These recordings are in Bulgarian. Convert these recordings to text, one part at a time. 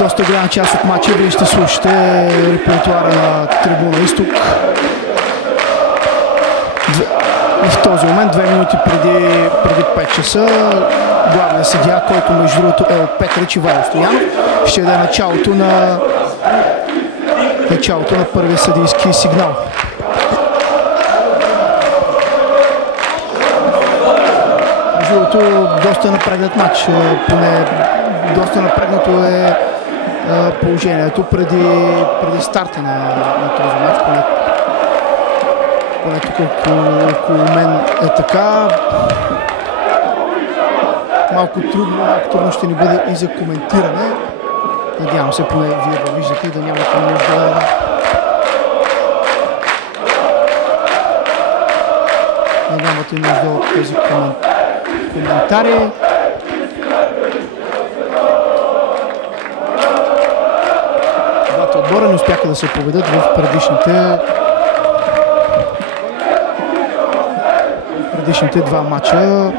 доста голяма част от матча. Вие ще слушате репертуара на трибуна Изток. В този момент, 2 минути преди 5 часа, главният съдия, който между другото е от Петрич, Ивайло Стоянов, ще даде началото на първия съдийски сигнал. Между другото, доста напрегнат матч, поне доста напрегнато е положението преди старта на този матч, поне тук около мен е така. Малко трудно ще ни бъде и за коментиране. Надявам се, поне вие да виждате и да нямате нужда от тези коментари. Двата отбора не успяха да се победят в предишните два матча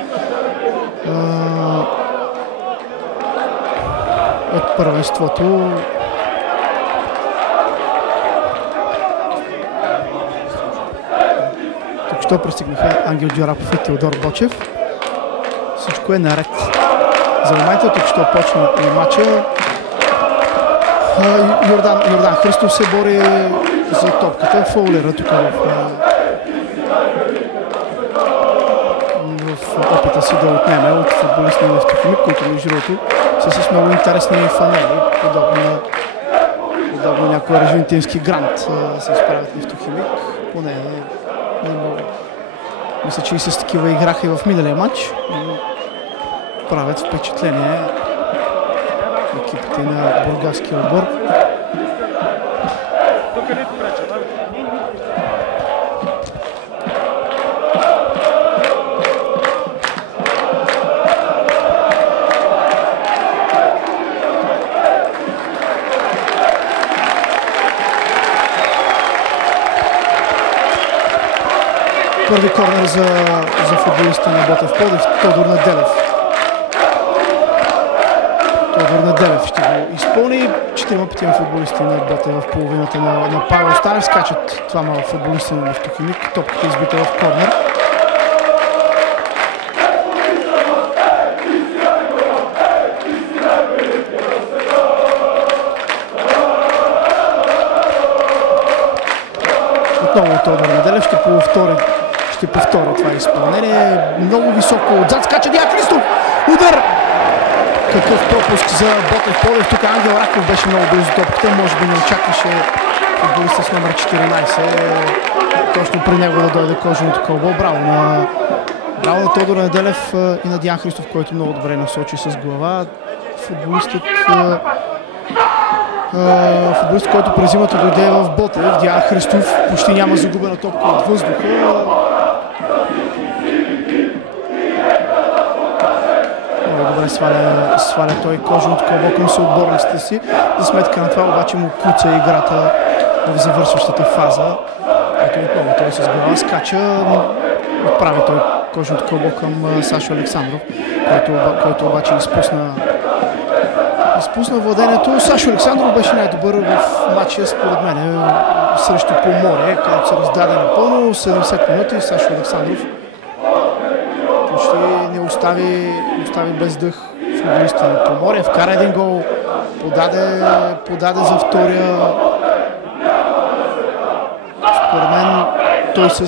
от първенството. Тук що пристигнаха Ангел Джарапов и Теодор Бочев. Всичко е наред. За момента тук ще почна и матча. Йордан Христов се бори за топката. Фаулера тук в опита си да отнеме от футболиста на Евтохимик, които между другото са с много интересни фанели, подобно някой аржентински грант се изправят на Евтохимик. Поне мисля, че и с такива играха и в миналия матч. Правят впечатление екипите на бургаския отбор. Първи корнер за футболиста на Ботев Пловдив, Тодор Неделев. Тодор Неделев ще го изпълни. 4-5 футболисти на Ботев в половината на Павел Станев. Скачат двама футболисти на Евтохимик. Топката избита в корнер. Отново Тодор Неделев ще повтори това изпълнение. Много високо отзад скача Диан Христов. Удар! Какъв пропуск за Ботев Пловдив. Тук Ангел Раков беше много близо до топката. Може би не очакваше футболиста с номер 14. Точно при него да дойде коженото кълбо. Браво на Тодор Неделев и на Диан Христов, който много добре насочи с глава. Футболистът, който през зимата дойде в Ботев, Диан Христов, почти няма загубена топка от въздуха. Много добре сваля той коженото кълбо към съотборниците си. За сметка на това обаче му куца играта в завършващата фаза. Ето отново той с глава скача, отправи той коженото кълбо към Сашо Александров, който обаче изпусна владението. Сашо Александров беше най-добър в матча според мен срещу Поморие, където се раздаде напълно 70 минути. Сашо Александров почти не остави без дъх футболиста на Поморие. Вкара един гол, подаде за втория. Според мен той с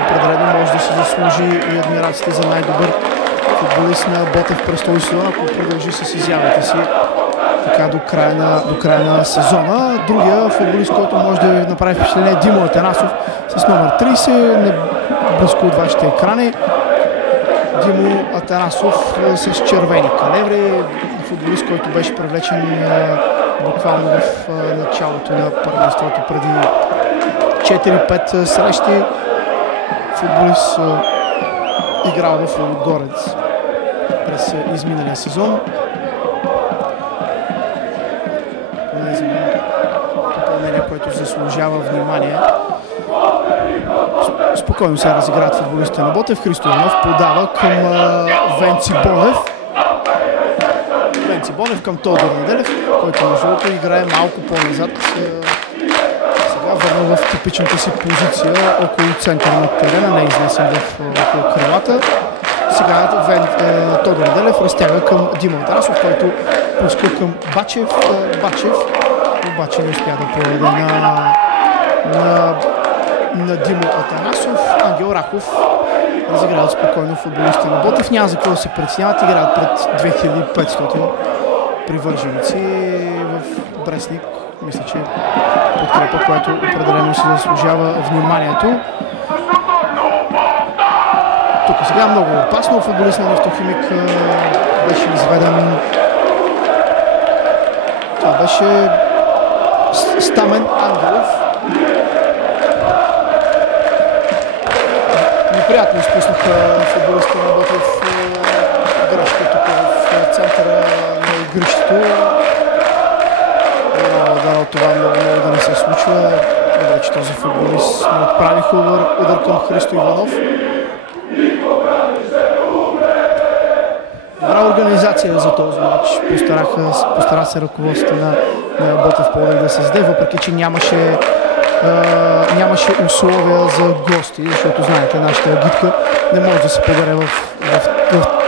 определено може да се заслужи и адмирациите за най-добър футболист на Ботев през този сезон, ако продължи с изявите си така до края на сезона. Другия футболист, който може да ви направи впечатление, е Димо Атанасов с номер 30, близко от вашите екрани. Димо Атанасов с червени калеври, футболист, който беше привлечен буквално в началото на първенството преди 4-5 срещи. Футболист играл в Горец през изминалия сезон. Попълнение, което заслужава внимание. Спокойно се разиграват футболистите на Ботев. Христо Иванов подава към Венци Бонев. Венци Бонев към Тодор Неделев, който между другото играе малко по-назад. Сега върна в типичната си позиция около центъра на терена, не е изнесен около крилата. Сега Тодор Неделев разтяга към Димо Тарасов, който пуска към Бачев. Бачев обаче не успя да проведе на Димо Атанасов. Ангел Рахов разиграват спокойно футболистите на Ботев. Няма за какво да се притесняват. Играят пред 2500 привърженици в Брестник. Мисля, че подкрепа, която определено се заслужава вниманието. Тук сега много опасно. Футболист на Нефтохимик беше изведен. Това беше Стамен Ангелов. Неприятно изпуснаха футболистите на Ботев грешка тук в центъра на игрището. Да, това много да не се случва. Добре, че този футболист не отправиха удар към Христо Иванов. Добра организация за този матч. Постара се ръководството на Ботев Пловдив да създаде, въпреки че нямаше условия за гости, защото знаете, нашата агитка не може да се побере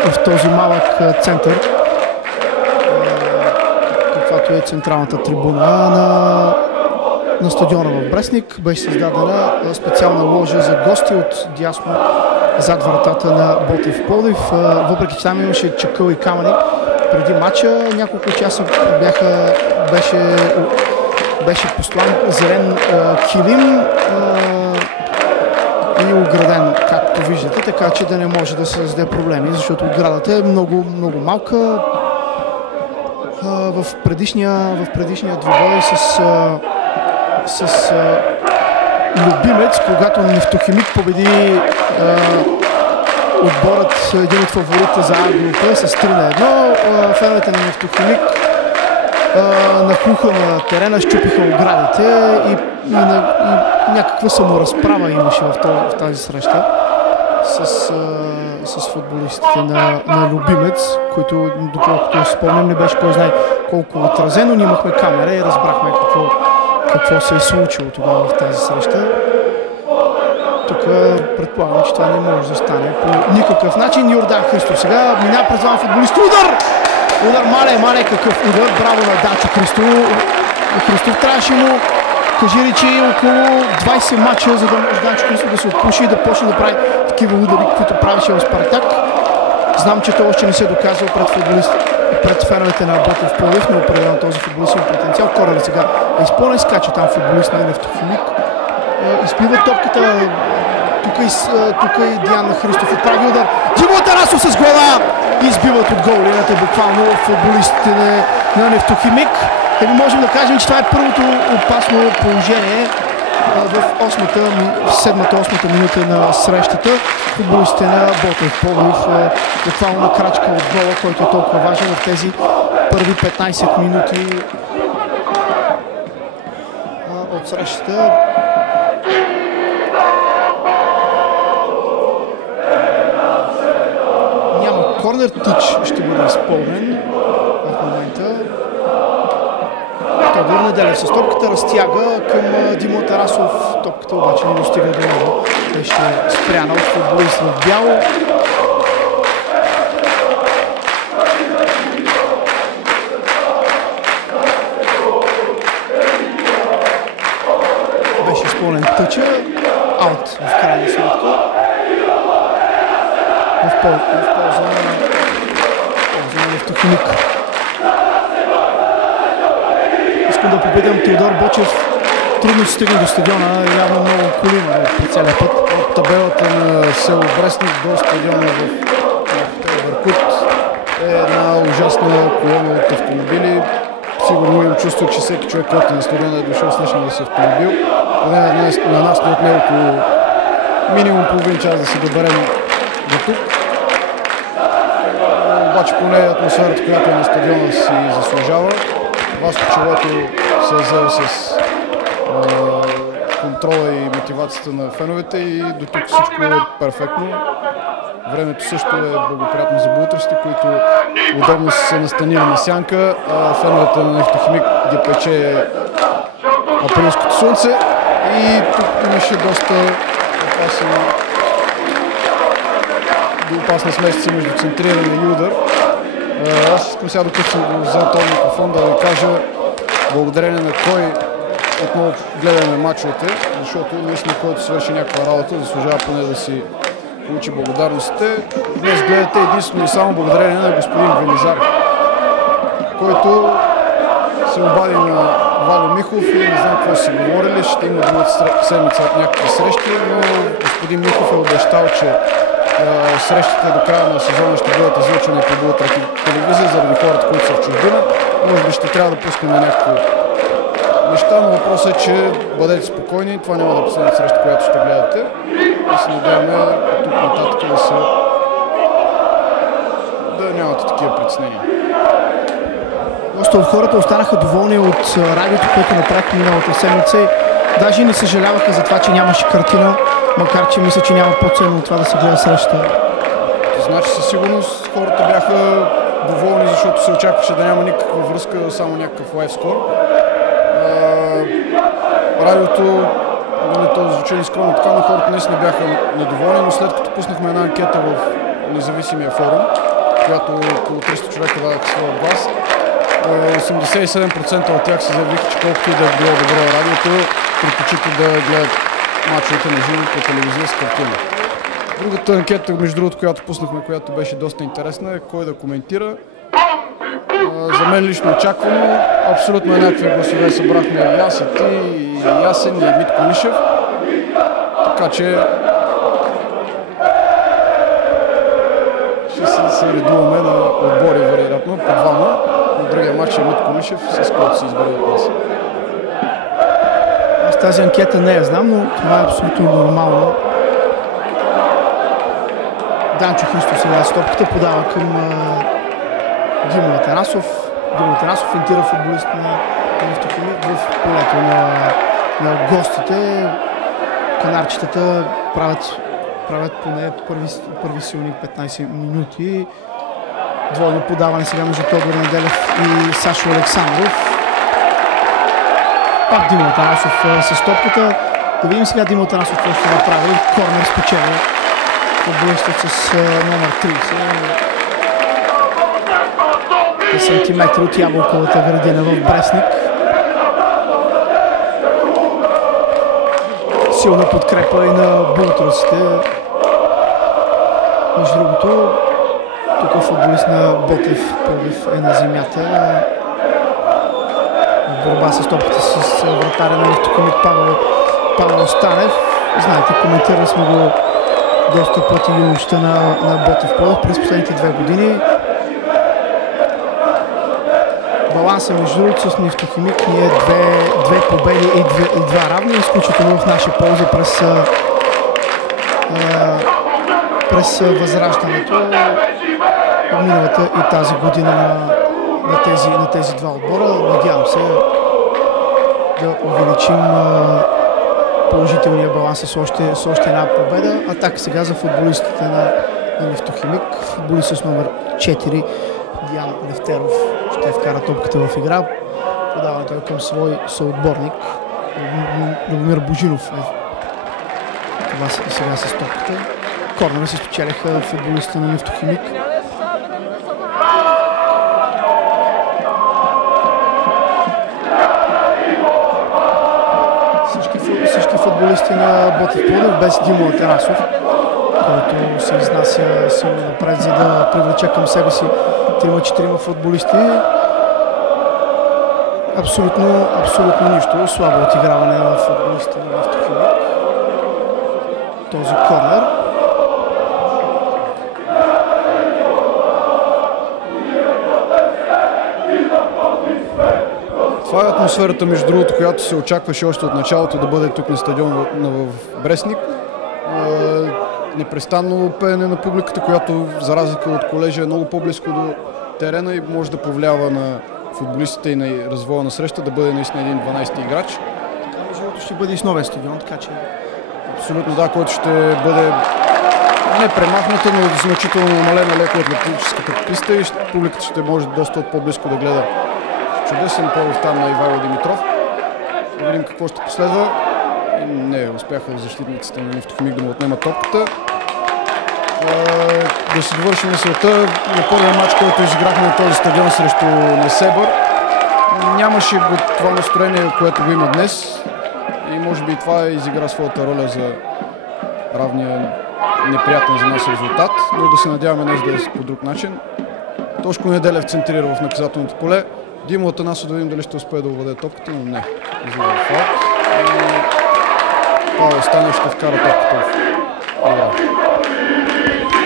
в този малък център, каквато е централната трибуна на стадиона в Брестник. Беше създадена специална ложа за гости от дясно зад вратата на Ботев Пловдив. Въпреки че там имаше чакъл и камъни преди матча, няколко часа беше постлан зелен килим и ограден, както виждате, така че да не може да се създаде проблеми, защото оградата е много, много малка. В предишния двубой с Любимец, когато Нефтохимик победи отборът, един от фаворите за А група с 3-1, феновете на Нефтохимик нахлуха на терена, щупиха оградите и някаква саморазправа имаше в тази среща с футболистите на Любимец, които, доколкото спомням, не беше кой знае колко отразено. Ние имахме камера и разбрахме какво се е случило тогава в тази среща. Тук предполагам, че това не може да стане по никакъв начин. Йордан Христов сега минава през двама футболисти. Удар! Мале, какъв удар. Браво на Данчо Христов. Трябваше му, кажи речи, около 20 мача, за да може Данчо Христов да се отпуши и да почне да прави такива удари, които правеше в Спартак. Знам, че той още не се е доказал пред феновете на Ботев Пловдив, но определено този футболист има потенциал. Корнер сега е изпълнен, скача там футболист на Нефтохимик. Изпива топката. Тук и Диан Христов отправи удар. Димо Тарасов с глава и избиват от гол линията буквално футболистите на Нефтохимик. Можем да кажем, че това е първото опасно положение в 7-8 минута на срещата. Футболистите на Ботев Пловдив буквално на крачка от гола, който е толкова важен в тези първи 15 минути от срещата. Корнер тич ще бъде изпълнен в момента. Тодор Неделев с топката разтяга към Димо Тарасов. Топката обаче не достига до него. Беше спряна от футболист в бяло. Беше изпълнен тъча. Аут в крайна сметка. В полза на Нефтохимик. Искам да попитам Теодор Бочев. Трудно се стигна до стадиона, явно много колима по целия път. От табелата на село Брестник до стадиона в Бъркут е една ужасна колона от автомобили. Сигурно имам чувство, че всеки човек, който на стадиона е дошъл с личния си автомобил. Поне на нас не отне около минимум половин час да се доберем до тук. Обаче поне атмосферата, която е на стадиона, си заслужава. Васко Челото се е взел с контрола и мотивацията на феновете и до тук всичко е перфектно. Времето също е благоприятно за бултърсите, които удобно са се настанили на сянка, а феновете на Нефтохимик ги пече априлското слънце и тук имаше доста опасни смесици между центриране и удар. Аз искам сега, докато съм го взел този микрофон, да ви кажа благодарение на кой отново гледаме мачовете, защото наистина който свърши някаква работа, заслужава поне да си получи благодарностите. Днес гледате единствено и само благодарение на господин Велизар, който се обади на Валю Михов и не знам какво си говорили, ще има другата седмица някакви срещи, но господин Михов е обещал, че срещите до края на сезона ще бъдат излъчвани по Бултър телевизия заради хората, които са в чужбина. Може би ще трябва да пуснем някакви неща, но въпросът е, че бъдете спокойни, това няма да е последната среща, която ще гледате. И се надяваме тук нататък да нямате такива притеснения. Доста от хората останаха доволни от радиото, което направих миналата седмица. Даже не съжаляваха за това, че нямаше картина, макар че мисля, че няма по-ценно от това да се гледа среща. Значи със сигурност хората бяха доволни, защото се очакваше да няма никаква връзка, само някакъв лайвскор. Радиото, то звучи нескромно така, но хората наистина бяха недоволни, но след като пуснахме една анкета в независимия форум, която около 300 човека дадаха своя глас, 87% от тях се заявиха, че колкото и да е било добро радиото, предпочитат да гледат мачовете на живо по телевизия с картина. Другата анкета, между другото, която пуснахме, която беше доста интересна, е кой да коментира. За мен лично очаквано, абсолютно еднакви гласове събрахме и аз, и ти, и Ясен, и Митко Мишев. Така че ще се редуваме на отбори вероятно по двама. На другия матч е Митко Мишев, с който се избере от нас. Аз тази анкета не я знам, но това е абсолютно нормално. Данчо Христо сега стопката подава към Димо Атанасов. Димо Атанасов финтира футболист на Нефтохимик в полето на гостите. Канарчетата правят поне първи силни 15 минути. Двойно подаване сега между Тодор Неделев и Сашо Александров. Пак Димо Атанасов с топката. Да видим сега Димо Атанасов какво ще направи. Корнер спечели футболистът с номер 30. Сантиметри от Ябълковата градина в Брестник. Силна подкрепа и на бултърсите. Между другото, тук футболист на Ботев Пловдив е на земята. В борба с топката с вратаря на Нефтохимик Павел Станев. Знаете, коментирали сме го доста пъти юношта на Ботев Пловдив през последните 2 години. Баланса между другото с Нефтохимик ни е две победи и 2 равни, изключително в наша полза през възраждането миналата и тази година на тези два отбора. Надявам се да увеличим положителния баланс с още една победа. Атака сега за футболистите на Нефтохимик. Футболист с номер 4 Диан Левтеров ще вкара топката в игра. Подаването е към свой съотборник Любомир Божинов е това сега с топката. Корнера се спечелиха футболистите на Нефтохимик. Всички футболисти на Ботев Пловдив без Димо Атанасов, който се изнася силно напред, за да привлече към себе си 3-4 футболисти. Абсолютно нищо. Слабо отиграване на футболистите на Нефтохимик. Този корнер. Това е атмосферата, между другото, която се очакваше още от началото да бъде тук на стадион в Брестник. Непрестанно пеене на публиката, която за разлика от колежа е много по-близко до терена и може да повлиява на футболистите и на развоя на среща, да бъде наистина един 12-ти играч. Между другото ще бъде и с новия стадион, така че... Абсолютно да, който ще бъде Не премахната, но значително намалена леко атлетическата писта и публиката ще може доста по-близко да гледа. Чудесен пробив там на Ивайло Димитров. Да видим какво ще последва. И не успяха защитниците на Нефтохимик да му отнемат топката. Да си довършим мисълта. На първия матч, който изиграхме на този стадион срещу Несебър, нямаше това настроение, което го има днес. И може би това изигра своята роля за равния неприятен за нас резултат, но да се надяваме днес да е по друг начин. Тошко Неделев центрира в наказателното поле. Димо Атанасов да видим дали ще успее да уведе топката, но не. Излиза в фаут. Павел Станев ще вкара топката в игра.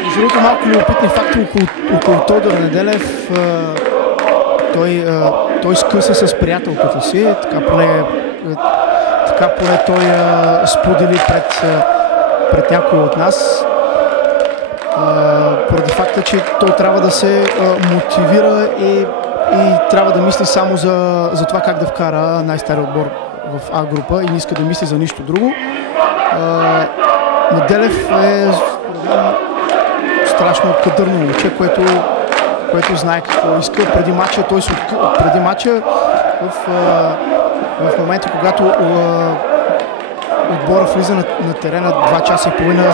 Между другото, малко любопитни факти около Тодор Неделев. Той скъса с приятелката си, така поне той сподели пред някой от нас. Поради факта, че той трябва да се мотивира и трябва да мисли само за това как да вкара най-стария отбор в А група и не иска да мисли за нищо друго. Неделев е страшно кадърно момче, което знае какво иска. Преди матча в момента, когато отбора влиза на терена 2 часа и половина,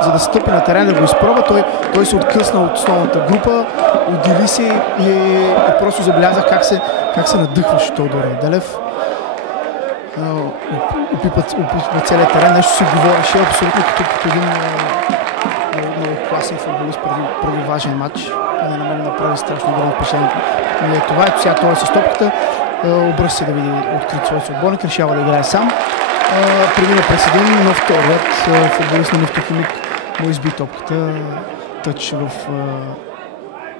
за да стъпи на терена да го изпробва, той се откъсна от основната група, отдели се и просто забелязах как се надъхваше Тодор Неделев. Опипва целият терен, нещо се говореше абсолютно като един много класен футболист преди важен матч. Не на мен направи страшно огромно впечатление. Това ето сега той е с топката. Обръща се да види открит своят отборник, решава да играе сам. Премина през един, но вторият футболист на Нефтохимик му изби топката. Тъч в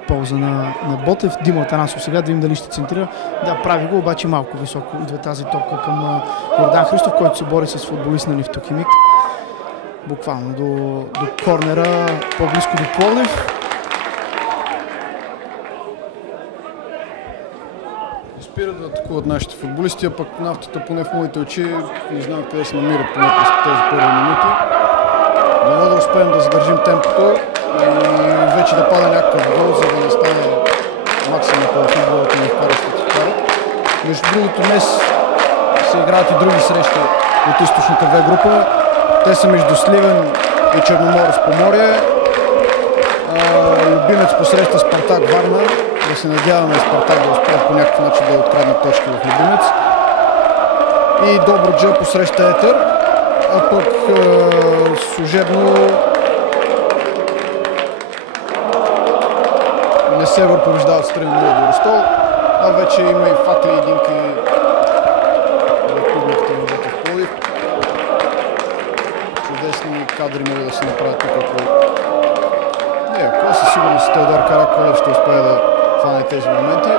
полза на Ботев. Димо Атанасов сега да видим дали ще центрира. Да, прави го, обаче малко високо идва тази топка към Йордан Христов, който се бори с футболист на Нефтохимик. Буквално до корнера, по-близко до Пловдив. Спират да атакуват нашите футболисти, а пък Нафтата, поне в моите очи, не знам къде се намират поне през тези първи минути. Дано да успеем да задържим темпото и вече да пада някакъв гол, за да не стане максимум по футбола, да ни вкарат. Между другото, днес се играят и други срещи от източната В група. Те са между Сливен и Черноморец Поморие. Любимец посреща Спартак Варна. Да се надяваме Спартак да успее по някакъв начин да открадне точки в Любимец. И Добруджа посреща Етър. А пък служебно Несебър побеждават с 3-0 до Ростол. А вече има и факли и димки в публиката на Ботев Пловдив. Чудесни кадри могат да се направят тук. Ако със сигурност Теодор Караколев ще успее да хване тези моменти.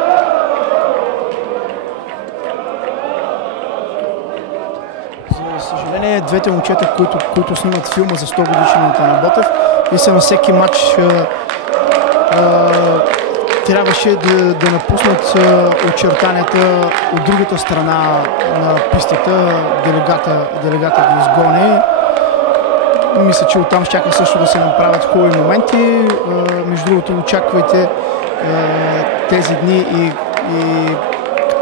За съжаление, двете момчета, които снимат филма за 100 годишнината на Ботев, и са на всеки матч трябваше да напуснат очертанията от другата страна на пистата. Делегата ги изгони. Мисля, че оттам щяха също да се направят хубави моменти. Между другото, очаквайте тези дни и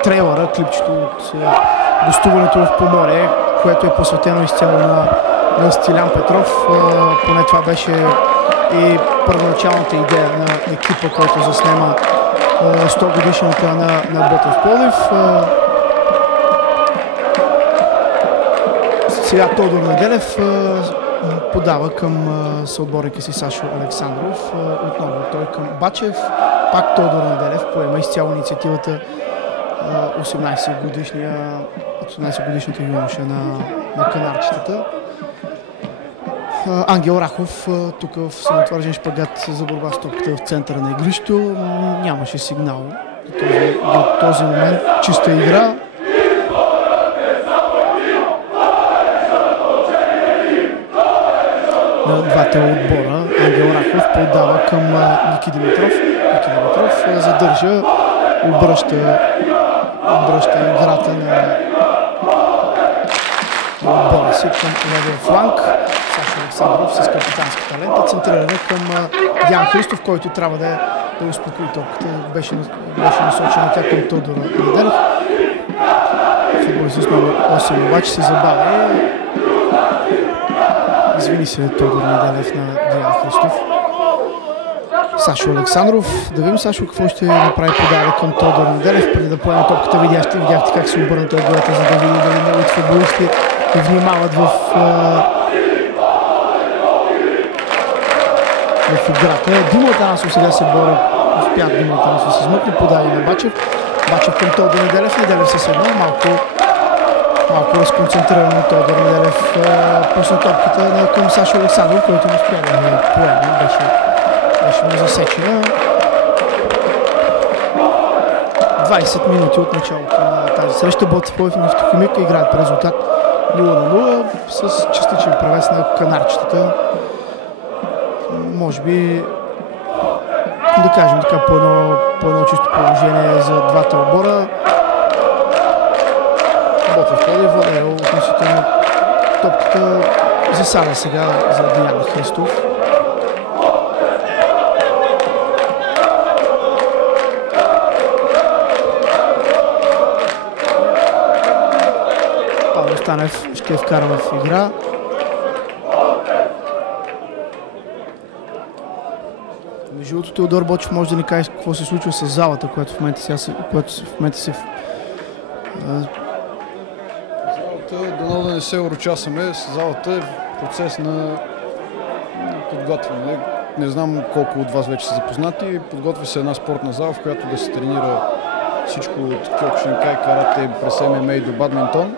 трейлера, клипчето от гостуването в Поморие, което е посветено изцяло на Стилян Петров. Поне това беше и първоначалната идея на екипа, който заснема 100 годишната на Ботев Пловдив. Сега Тодор Неделев подава към съотборника си Сашо Александров. Отново той към Бачев. Пак Тодор Неделев поема изцяло инициативата 18-годишната юноша на канарчетата. Ангел Рахов тук в самоотвържен шпагат за борба с топката в центъра на игрището. Нямаше сигнал до този момент. Чиста игра. На двата отбора. Ангел Рахов подава към Ники Димитров. Ники Димитров задържа, обръща играта отбора си към левия фланг. Сашо Александров с капитанската лента центриране към Диан Христов, който трябва да успокои топката. Беше насочена тя към Тодор Неделев. Футболистът с номер 8 обаче се забавя. Извини се Тодор Неделев на Диан Христов. Сашо Александров. Да видим Сашо какво ще направи подава към Тодор Неделев. Преди да поеме топката видяхте как се обърна той гледата, за да види дали неговите футболисти внимават в играта. Димо Атанасов сега се бори. Успя Димо Атанасов да се измъкне, подаде на Бачев. Бачев към Тодор Неделев. Неделев се седна. Малко разконцентриран на Тодор Неделев. Пусна топката към Сашо Александров, който не успя да не поеме. Беше му засечена. 20 минути от началото на тази среща. Ботев Пловдив и Нефтохимик играят по резултат 0-0 с частичен превес на канарчетата. Може би да кажем така по едно чисто положение за двата отбора. Ботев Пловдив владее относително топката. Засада сега за Диан Христов. Станев ще вкара в игра. Между другото, Теодор Бочев може да ни каже какво се случва с залата, която в момента се... Залата, дано да не се урочасаме, залата е в процес на подготвяне. Не знам колко от вас вече са запознати. Подготвя се една спортна зала, в която да се тренира всичко от кьокушинкай, карате, през ММА и до бадминтон.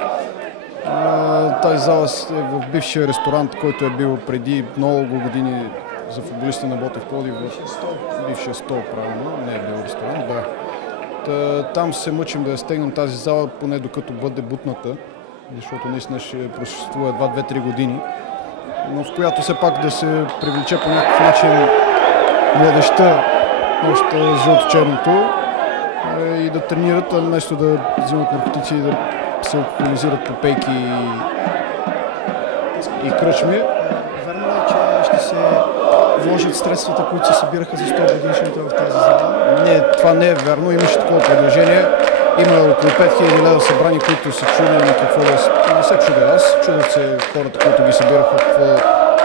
Тази зала е в бившия ресторант, който е бил преди много години за футболисти на Ботев Пловдив. Бившия стол, правилно. Не е бил ресторант, да. Там се мъчим да я стегнем тази зала, поне докато бъде бутната, защото наистина ще просъществува едва 2-3 години, но в която все пак да се привлече по някакъв начин младежта, още жълто-черното, и да тренират, а вместо да взимат наркотици и да се алкохолизират по пейки и кръчми. Верно е, че ще се вложат средствата, които се събираха за 100 годишната в тази зала? Не, това не е верно. Имаше такова предложение. Има около 5000 лева събрани, които се чудят какво да се... Не се чудя аз. Чудят се хората, които ги събираха, какво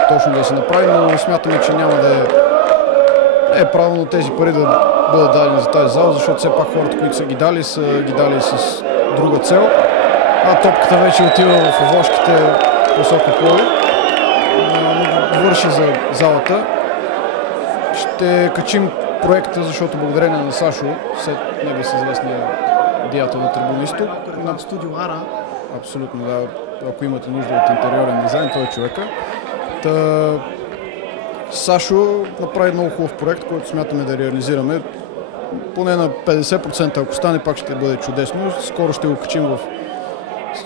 точно да се направи, но смятаме, че няма да е правилно тези пари да бъдат дадени за тази зала, защото все пак хората, които са ги дали с друга цел. А топката вече отива в овошките посока Пловдив. Върши за залата. Ще качим проекта, защото благодарение на Сашо, след небезизвестния диятел на Трибуна Изток. На студио Ара. Абсолютно, да. Ако имате нужда от интериорен дизайн, той е човека. Сашо направи много хубав проект, който смятаме да реализираме. Поне на 50%, ако стане, пак ще бъде чудесно. Скоро ще го качим в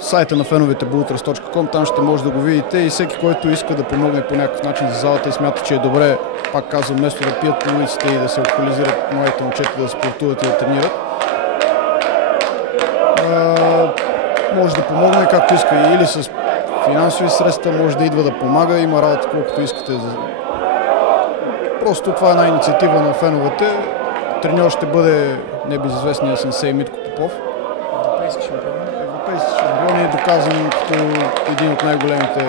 сайта на феновете bultras.com, там ще може да го видите и всеки, който иска да помогне по някакъв начин за залата и смята, че е добре, пак казвам, вместо да пият по улиците и да се алкохолизират младите момчета, да спортуват и да тренират, може да помогне както иска или с финансови средства, може да идва да помага, има работа колкото искате. Просто това е една инициатива на феновете. Треньор ще бъде небезизвестният сенсей Митко Попов. Европейски шампион. Шампион е доказан като един от най-големите.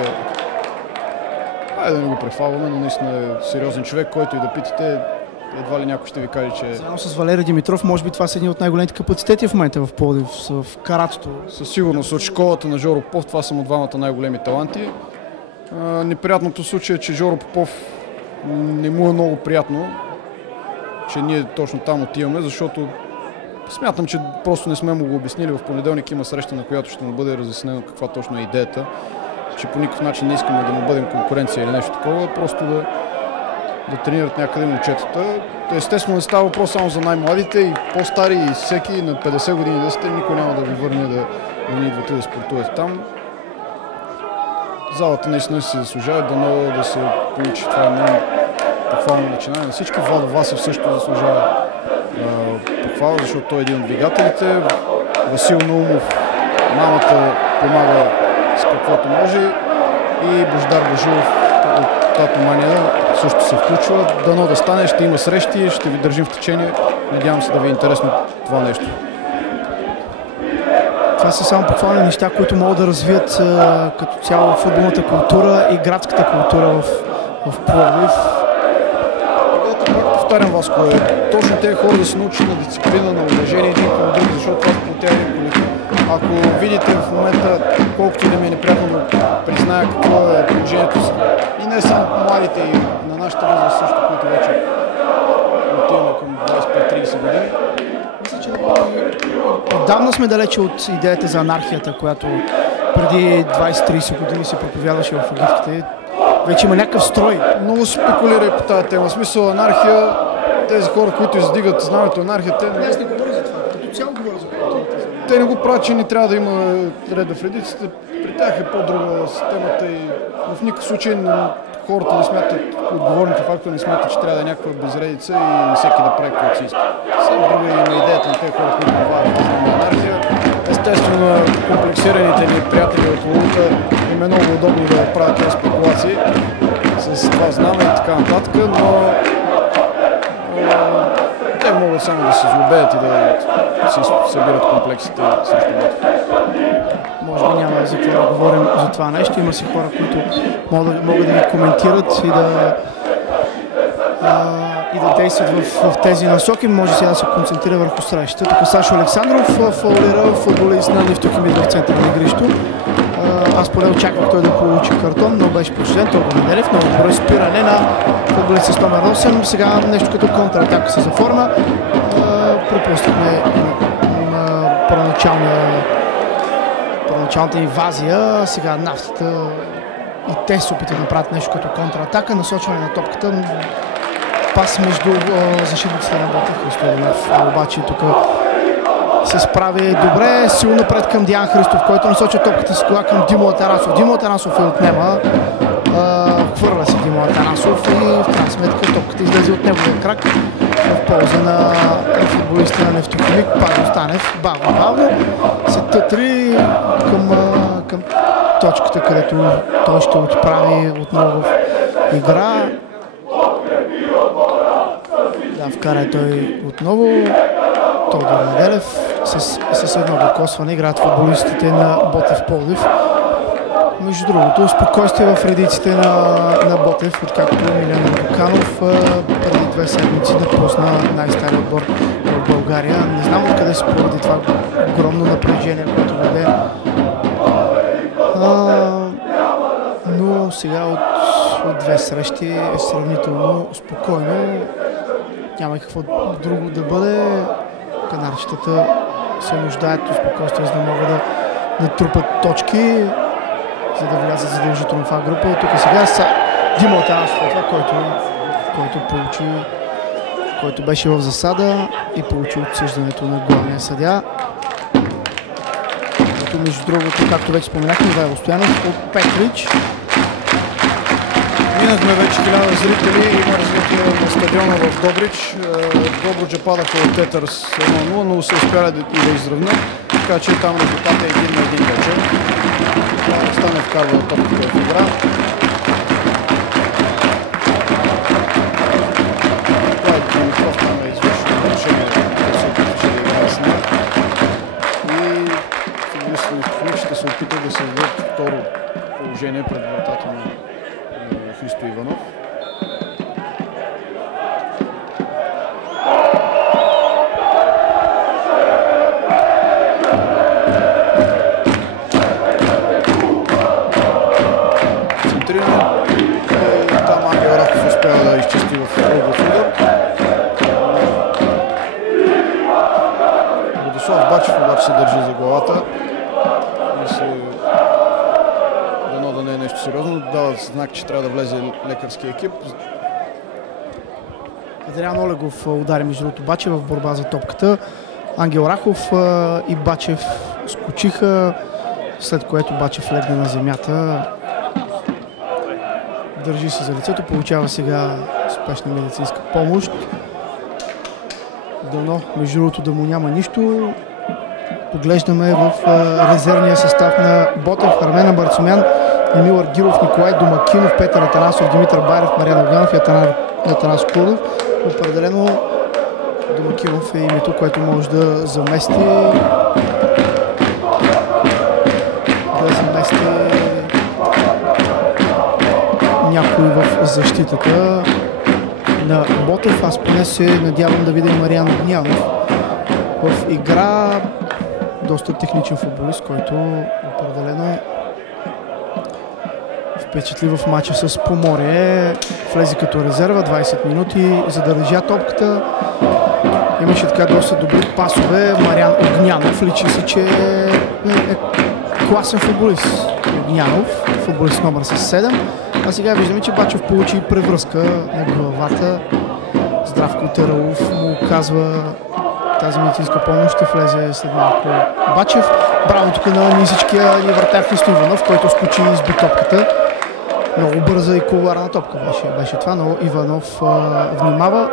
Да не го префалваме, но наистина е сериозен човек, който и да питате, едва ли някой ще ви каже, че... Заедно с Валери Димитров, може би това са едни от най-големите капацитети в момента в Пловдив, в каратото. Със сигурност от школата на Жоро Попов, това са му двамата най-големи таланти. Неприятното случай е, че Жоро Попов не му е много приятно, че ние точно там отиваме, защото смятам, че просто не сме му го обяснили. В понеделник има среща, на която ще му бъде разяснено каква точно е идеята, че по никакъв начин не искаме да му бъдем конкуренция или нещо такова, просто да тренират някъде момчетата. Естествено не става въпрос само за най-младите, и по-стари, и всеки на 50 години да сте, никой няма да ви върне да ни идвате да спортувате там. Залата наистина се заслужава, дано да се получи това едно похвално начинание на всички. Владо Васев също заслужава похвала, защото той е един от двигателите. Васил Наумов, мамата помага с каквото може. И Божидар Божилов от Татомания също се включва. Дано да стане, ще има срещи, ще ви държим в течение. Надявам се да ви е интересно това нещо. Това са само похвални неща, които могат да развият като цяло футболната култура и градската култура в Пловдив. Повтарям, Васко, точно тези хора да се научат на дисциплина, на уважение един към друг, защото това сплотява един колектив. Ако видите в момента, колкото да ми е неприятно да призная какво е положението си, и не само младите, и на нашата възраст също, които вече отиваме към 25-30 години. Мисля, че отдавна сме далече от идеята за анархията, която преди 20-30 години се проповядваше в агитките. Вече има някакъв строй. Много спекулира и по тази тема. В смисъл анархия, тези хора, които издигат знамето анархията... Аз не говоря за това, като цяло говоря за културата. Те не го правят, че не трябва да има ред в редиците. При тях е по-друга системата и в никакъв случай хората не смятат, отговорните фактори не смятат, че трябва да е някаква безредица и всеки да прави каквото си иска. Само друга има идеята на тези хора, които говорят за анархия. Естествено, комплексираните ни приятели от Лулута им е много удобно да правят тези спекулации с това знаме и така нататък, но те могат само да се злобеят и да си събират комплексите срещу Ботев. Може би няма за какво да говорим за това нещо. Има си хора, които могат да ги коментират и да действат в тези насоки. Може сега да се концентрира върху срещата. Тук Сашо Александров фаулира футболист на Нефтохимик в центъра на игрището. Аз поне очаквах той да получи картон, но беше почтен. Той го Неделев, много добро спиране на футболист с номер 8. Сега нещо като контратака се заформа. Пропуснахме първоначалната инвазия. Сега Нафтата и те се опитат да направят нещо като контратака. Насочване на топката. Пас между защитниците на Ботев. Христо Иванов обаче тук се справи добре. Силно напред към Диан Христов, който насочва топката с кола към Димо Атанасов. Димо Атанасов я отнема. Хвърля се Димо Атанасов и в крайна сметка топката излезе от неговия крак в полза на футболиста на Нефтохимик. Павел Станев бавно се тътри към точката, където той ще отправи отново в игра. Да, вкара той отново. Тодор Неделев с едно докосване играят футболистите на Ботев Пловдив. Между другото, спокойствие в редиците на Ботев, откакто Милен Радоканов преди 2 седмици напусна най-стария отбор в България. Не знам откъде се породи това огромно напрежение, което веде. Но сега от 2 срещи е сравнително спокойно. Няма какво друго да бъде. Канарчетата се нуждаят от спокойствие, за да могат да натрупат точки, за да влязат задължително в А-група. Тук сега са Димо Атанасов, който беше в засада и получи отсъждането на главния съдия. Като между другото, както вече споменахме, Ивайло Стоянов от Петрич. Минахме вече 1000 зрители, има развитие на стадиона в Добрич. Добруджа падаха от Тетър с 1-0, но се успяли да изравнят, така че там резултат е 1-1 вече. Стане вкарва топката в игра. Димитров там е извършено нарушение, да се опита, че да играе с него. И футболистите ще се опитат да се въведат второ положение пред вратата на Христо Иванов. Центриране. Там Ангел Рахов успява да изчисти в ъгълов удар. Владислав Бачев обаче се държи за главата. Дано да не е нещо сериозно. Дават знак, че трябва да влезе лекарски екип. Адриан Олегов удари между другото Бачев в борба за топката. Ангел Рахов и Бачев скочиха, след което Бачев легна на земята. Държи се за лицето, получава сега спешна медицинска помощ. Дано между другото да му няма нищо. Поглеждаме в резервния състав на Ботев: Армен Абарцумян, Емил Аргиров, Николай Домакинов, Петър Атанасов, Димитър Байрев, Мариан Оганов и Атанас Кудов. Определено Домакинов е името, което може да замести някой в защитата на Ботев. Аз поне се надявам да видя Мариан Огнянов в игра. Доста техничен футболист, който определено впечатли в матча с Поморие. Влезе като резерва 20 минути, задържа топката. Имаше така доста добри пасове. Мариан Огнянов личи се, че е класен футболист. Огнянов, футболист номер с 7. А сега виждаме, че Бачев получи превръзка на главата. Здравко Тералов му казва тази медицинска помощ, ще влезе след малко Бачев. Браво тук на низичкия ни вратар Христо Иванов, който скочи и изби топката. Много бърза и коварна топка беше това, но Иванов внимава.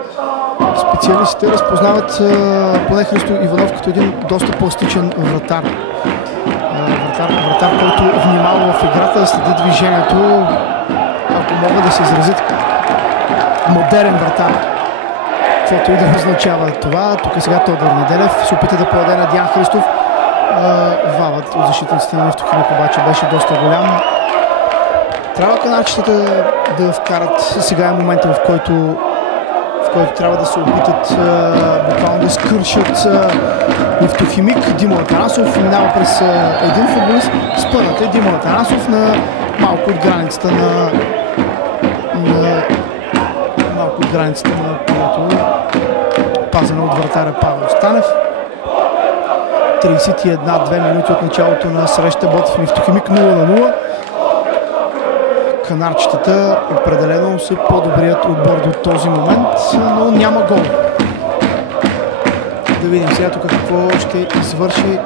Специалистите разпознават поне Христо Иванов като един доста пластичен вратар. Вратар, който внимава в играта, следи движението, ако могат да се изразят модерен вратар. Каквото и да означава това. Тук сега Тодор Неделев се опита да подаде на Диан Христов. Валът от защитниците на Нефтохимик обаче беше доста голям. Трябва канарчетата да вкарат. Сега е момента, в който трябва да се опитат буквално да скършат Нефтохимик. Димо Атанасов минава през един футболист. Спънате Димо Атанасов на малко от границата на полето, пазена от вратаря Павел Станев. 31-2 минути от началото на среща. Ботев Нефтохимик 0-0. Канарчетата определено са по-добрият отбор до този момент, но няма гол. Да видим сега тук какво ще извърши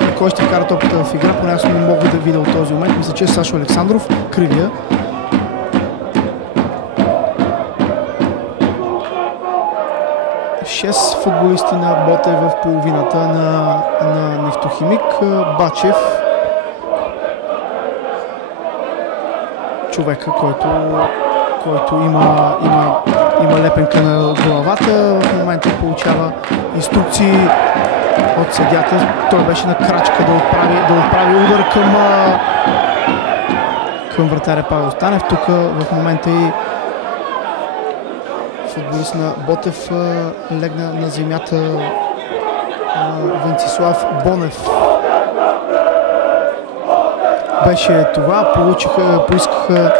и кой ще вкара топката в игра. Поне аз не мога да видя от този момент. Мисля, че е Сашо Александров, кривия. Шест футболисти на Ботев в половината на Нефтохимик. Бачев, човека, който има лепенка на главата. В момента получава инструкции от съдията. Той беше на крачка да отправи удар към вратаря Павел Станев. Тук в момента и футболист на Ботев легна на земята, Венцислав Бонев. Беше това, поискаха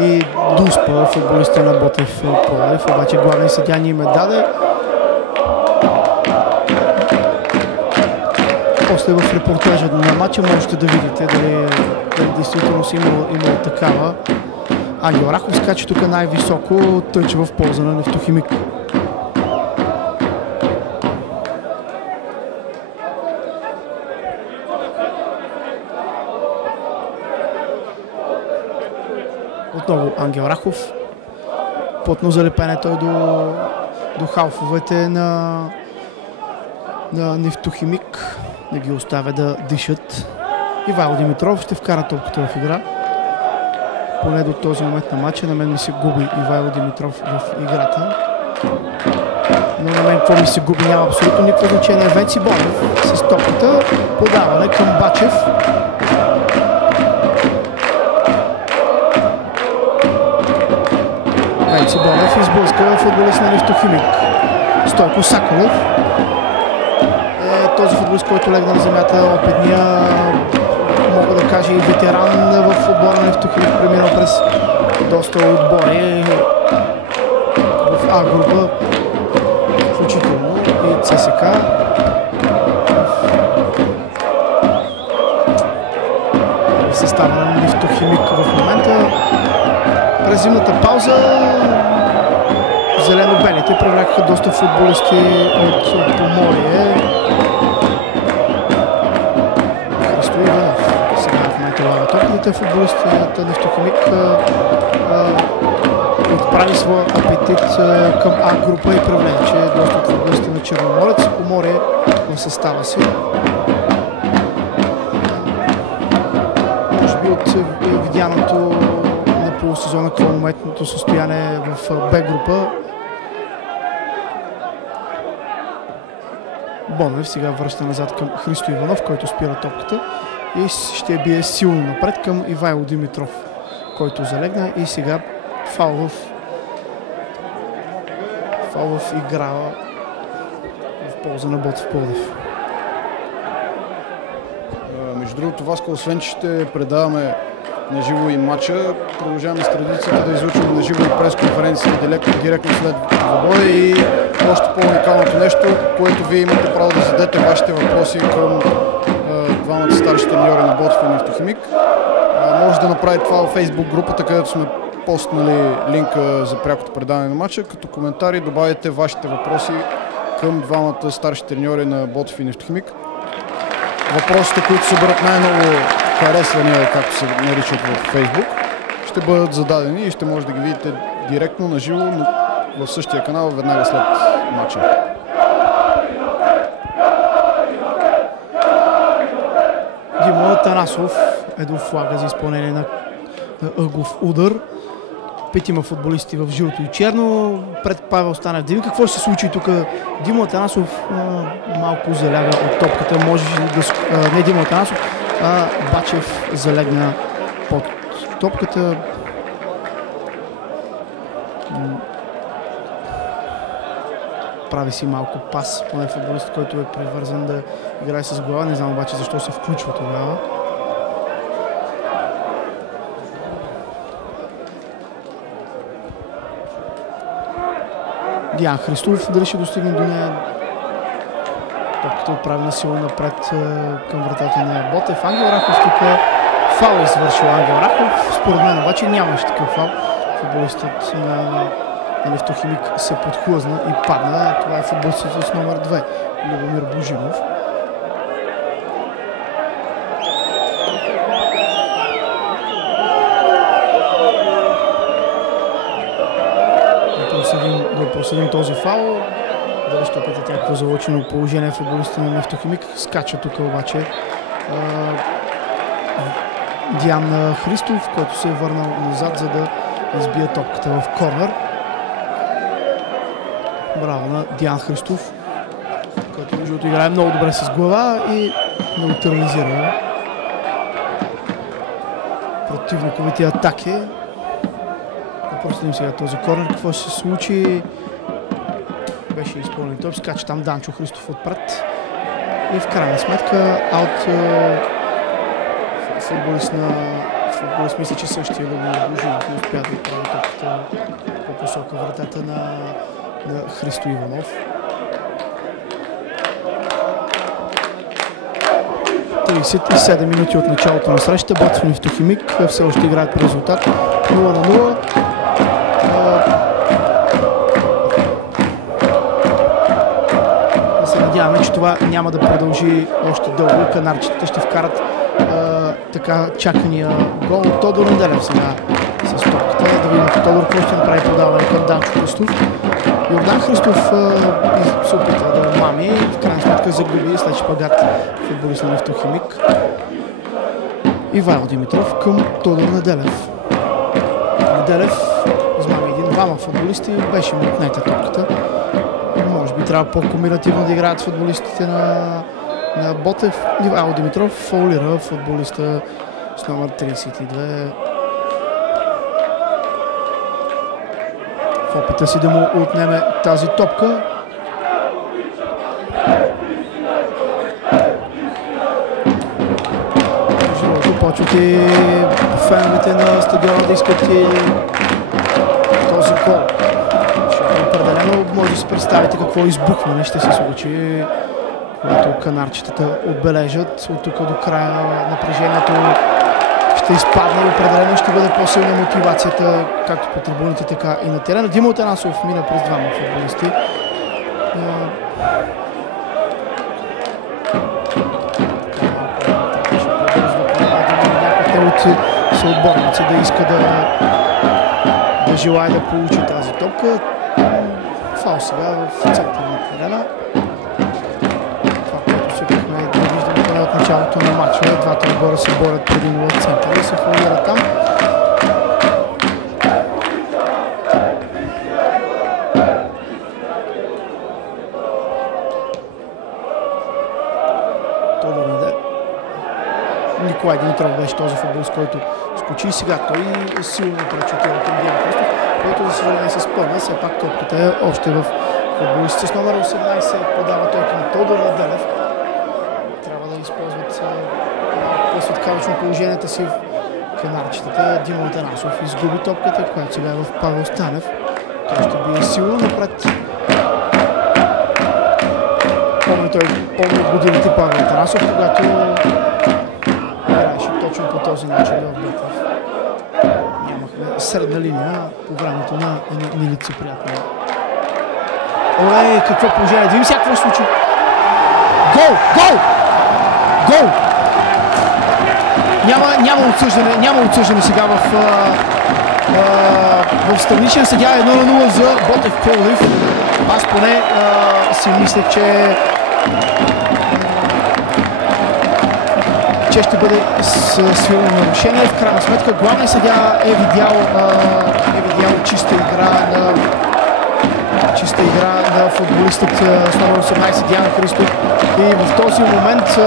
и Дуспа, футболиста на Ботев Пловдив, обаче главният съдия ни им даде. После в репортажа на матча можете да видите дали действително си имало такава. Ангел Рахов скача тук най-високо, тъча в полза на Нефтохимик. Отново Ангел Рахов. Плътно залепен е той до халфовете на Нефтохимик. Да ги оставя да дишат. Ивайло Димитров ще вкара топката в игра. Поне до този момент на матча. На мен ми се губи Ивайло Димитров в играта. Но на мен какво ми се губи няма абсолютно никакво значение. Венци Бонев с топката. Подаване към Бачев. Венци Бонев изблъска футболист на Нефтохимик. Стойко Саколов е този футболист, който легна на земята. Опитния, мога да кажа, и ветеран в отбора на Нефтохимик, преминал през доста отбори в А група, включително и ЦСК. В състава на Нефтохимик в момента. През зимната пауза зелено-белите привлекаха доста футболисти от Поморие. Христо Иванов сега в момента лага топката. Футболистите на Нефтохимик отправи своя апетит към А група и привлече доста футболисти на Черноморец. Поморие в състава си. сезона, какво е моментното състояние в Б група. Бонев сега връща назад към Христо Иванов, който спира топката и ще бие силно напред към Ивайло Димитров, който залегна и сега фаул в игра в полза на Ботев Пловдив. Между другото, Васко, освен че ще предаваме на живо и матча, продължаваме с традицията да излучваме на живо и пресконференция директно след забоя и още по-уникалното нещо, което вие имате право да зададете вашите въпроси към двамата старши треньори на Ботев и Нефтохимик. Може да направите това във Facebook групата, където сме постнали линка за прякото предаване на матча. Като коментари добавяйте вашите въпроси към двамата старши треньори на Ботев и Нефтохимик. Въпросите, които съберат най-много харесвания, както се наричат в Facebook, ще бъдат зададени и ще може да ги видите директно на живо в същия канал веднага след матча. Димо Танасов е до флага за изпълнение на ъгов удар. Петима футболисти в жълто и черно. Пред Павел Станев. Да видим какво ще се случи тук. Димо Танасов малко заляга от топката. Може да... Не Димо Танасов, а Бачев залегна под топката. Прави си малко пас, поне футболист, който е привързан да играе с глава. Не знам обаче защо се включва тогава. Диан Христов дали ще достигне до нея. Топката отправена силно напред към вратата на Ботев. Ангел Рахов тук фаул извършил Ангел Рахов. Според мен обаче нямаше такъв фаул. Футболистът на Нефтохимик се подхлъзна и падна. Това е футболистът с номер 2 Любомир Божимов. Да проследим този фаул. Дали ще опитат някакво залъчено положение футболиста на Нефтохимик. Скача тук обаче Диан Христов, който се е върнал назад, за да избие топката в корнер. Браво на Диан Христов, който между играе много добре с глава и неутрализира противниковите атаки. Проследим сега този корнер. Какво ще се случи? Беше изпълнен топ. Скача там Данчо Христов отпред. И в крайна сметка аут футболист, мисля, че същия Любомир Божимов не успя да отправи топката по посока вратата на Христо Иванов. 37 минути от началото на среща. Ботев и Нефтохимик все още играят по резултат 0-0. Да се надяваме, че това няма да продължи още дълго. Канарчетата ще вкарат така чакания гол от Тодор Неделев сега с топката. Да видим Тодор какво ще направи подаване към Данчо Христов. Йордан Христов се опитва да мами и в крайна сметка загуби след шпагат футболист на Нефтохимик. Ивайло Димитров към Тодор Неделев. Неделев измами двама футболисти, беше му отнета топката. Може би трябва по-комбинативно да играят футболистите на Ботев. Ивайло Димитров фаулира футболиста с номер 32. В опита си да му отнеме тази топка. Живото почват и феновете на стадиона да искат и този гол. Определено може да си представите какво избухване ще се случи, когато канарчетата отбележат. От тук до края напрежението ще изпадне и определено ще бъде по-силна мотивацията, както по трибуните, така и на терена. Димо Танасов мина през двама футболисти. Някои от съотборници да иска да желая да получи тази топка. Фаул сега в центъра на терена. Това, което свикахме да виждаме поне от началото на матча. Двата отбора се борят преди в центъра и се фаулира там. Николай Димитров беше този футболист, който скочи. Сега той силно пречутира към Диан Христов, който за съжаление се спъна. Все пак топката е още в футболистите с номер 18. Подава той към Тодор Неделев. Трябва да използват по-светкавично положението си в канарчетата. Димо Атанасов изгуби топката, която сега е в Павел Станев. Той ще бие силно напред. Помни годините Павел Атанасов, когато играеше точно по този начин в Ботев. Нямахме средна линия по времето на Милица приятно. Оле, какво положение! Да видим сега какво се случи. Гол! Гол! Гол! Няма отсъждане сега в страничен съдия 1-0 за Ботев Пловдив. Аз поне си мислех, че ще бъде свилено нарушение. В крайна сметка главният съдия е видял чиста игра на футболистът с номер 18 Диан Христов. И в този момент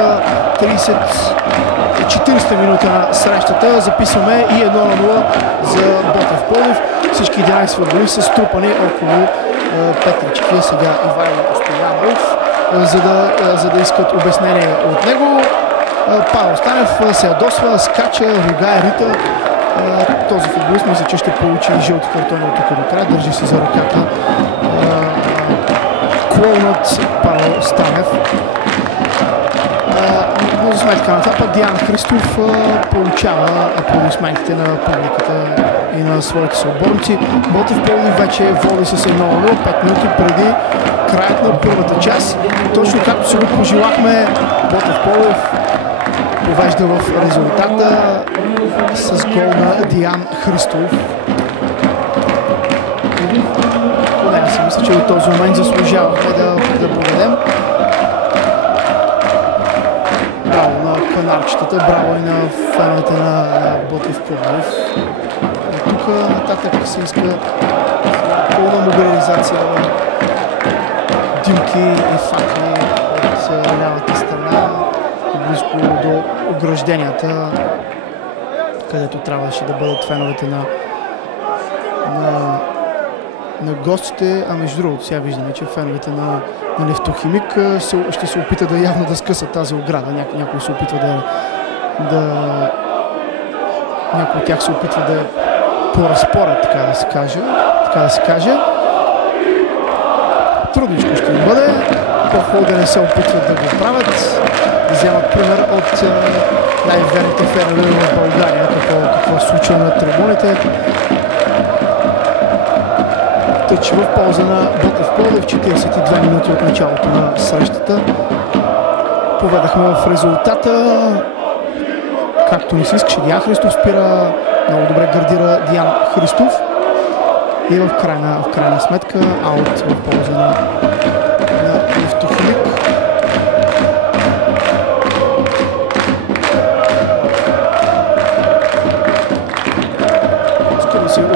40-та минута на срещата записваме и 1-0 за Ботев Пловдив. Всички 11 футболисти са струпани около Петрички. Сега Ивайло Стоянов, за да искат обяснение от него. Павел Станев се ядосва, скача, ругае, рита. Този футболист мисля, че ще получи жълти картони от тук до края. Държи се за ръката клоунът Павел Станев. Но за сметка на това пък Диан Христов получава аплодисментите на публиката и на своите съотборници. Ботев Пловдив вече води с 1-0, 5 минути преди краят на първата част. Точно както си го пожелахме, Ботев Пловдив повежда в резултата с гол на Диан Христов. Поне аз си мисля, че от този момент заслужавахме да победим. Браво на канарчетата, браво и на феновете на Ботев Пловдив. Тук нататък се иска пълна мобилизация на димки и факли от лявата страна, близко до огражденията, където трябваше да бъдат феновете на гостите. А между другото, сега виждаме, че феновете на Нефтохимик ще се опита да явно да скъсат тази ограда. Някой се опитва някой от тях се опитва да поразпорят, така да се каже. Трудничко ще им бъде. По-хубаво да не се опитват да го правят. Да вземат пример от най-верните фенове в България, какво се случва на трибуните. Тъй, че в полза на Ботев Пловдив 42 минути от началото на срещата. Поведахме в резултата. Както ни се искаше, Диан Христов спира. Много добре гардира Диан Христов. И в крайна сметка аут в полза на Нефтохимик.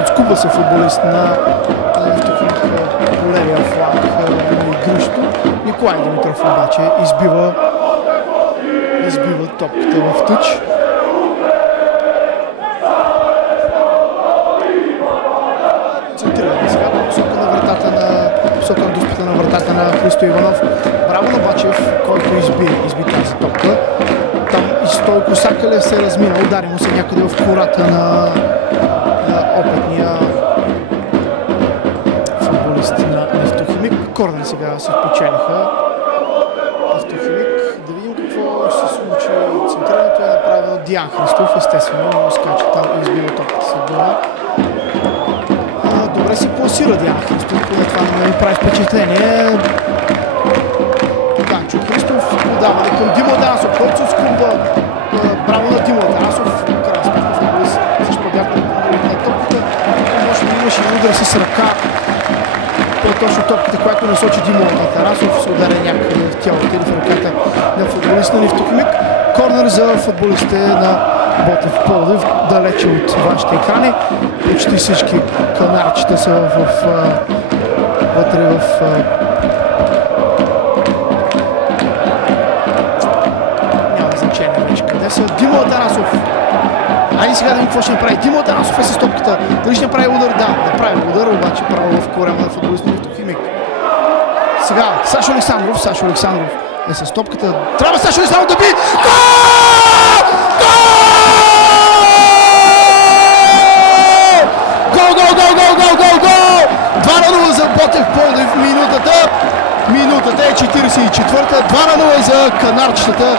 Отскубва се футболист на Нефтохимик по левия фланг на игрището. Николай Димитров обаче избива топката в тъч. Центрираме сега посока на дуспата на вратата на Христо Иванов. Браво на Бачев, който изби тази топка. Там и Стойко Сакалев се размина, удари му се някъде в кората на опитния футболист на Нефтохимик. Корнер сега се спечелиха Нефтохимик. Да видим какво ще се случи. Центрирането е направил Диан Христов, естествено, скача там и избива топката с гола. Добре си пласира Диан Христов, поне това не ми прави впечатление. Ганчо Христов подаване към Димо Атанасов, който се скрумва. Браво на Димо Атанасов. Крайна сметка футболист с шпагата на топката. Може би имаше удар с ръка. Точно топката, която насочи Димо Атанасов, се ударя някъде в тялото или в ръката на футболист на Нефтохимик. Корнер за футболистите на Ботев Пловдив, далече от вашите екрани. Почти всички канарчета са вътре в няма значение вече къде са Димо Атанасов. Айде сега да видим какво ще направи. Димо Атанасов е с топката. Дали ще направи удар? Да, направи удар, обаче право в корема на футболиста Нефтохимик. Сега Сашо Александров. Сашо Александров е с топката. Трябва Сашо Александров да би! Гол! 2-0 за Ботев Пловдив. Минутата е 44-та. 2-0 за канарчетата.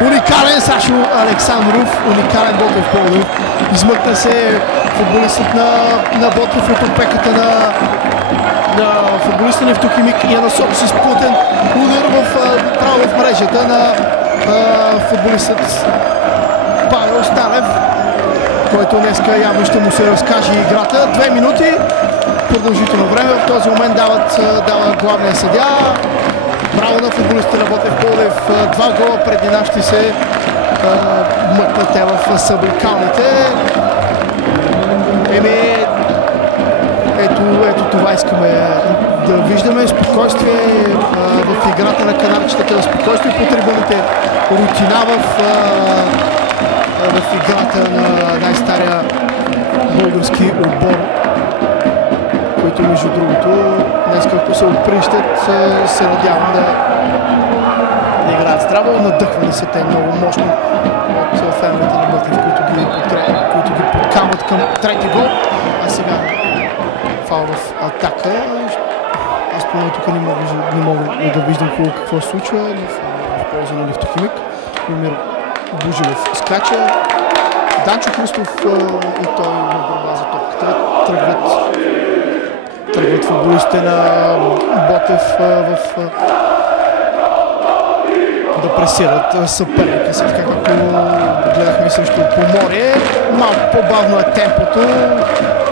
Уникален Сашо Александров. Уникален Ботев Пловдив. Измъкна се футболистът на Ботев от опеката на футболиста Нефтохимик и е насока с плътен удар право в мрежата на футболистът Павел Станев, който днеска явно ще му се разкаже играта. 2 минути продължително време. В този момент дава главния съдия. Браво на футболистите на Ботев Пловдив. 2 гола преди нас ще се мъкнат те в събрикалните. Ето това искаме да виждаме. Спокойствие в играта на канарчетата, спокойствие по трибуните, рутина в играта на най-стария български отбор, които между другото днес ако се отприщат, се надявам да играят здраво. Надъхвани са те много мощно от феновете на Ботев, които ги подкамват към трети гол. А сега фаул в атака. Аз поне тук не мога да виждам какво се случва. В полза на Нефтохимик. Любомир Бужилов скача. Данчо Христов и той в борба за топката. Тръгват футболистите на Ботев да пресират съперника си, така както гледахме срещу Поморие. Малко по-бавно е темпото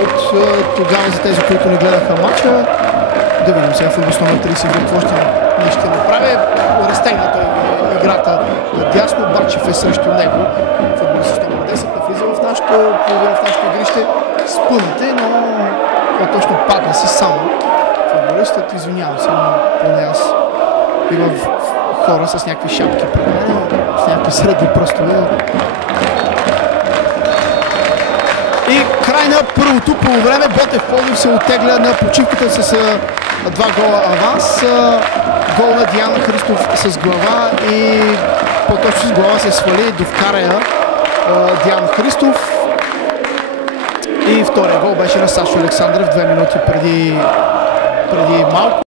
от тогава за тези, които не гледаха матча. Да видим сега футболист номер 30 какво ще направи. Разтегната играта надясно. Бачев е срещу него. Футболист номер 10 навлиза в нашото игрище. Спънате, но по-точно падна си само. Футболистът, извинявам се, но поне аз имам хора с някакви шапки, с някакви средни пръстове. И край на първото полувреме. Ботев Пловдив се оттегля на почивката с 2 гола аванс. Гол на Диан Христов с глава и по-точно с глава се свали до вкарая Диан Христов. И втория гол беше на Сашо Александров 2 минути преди малко.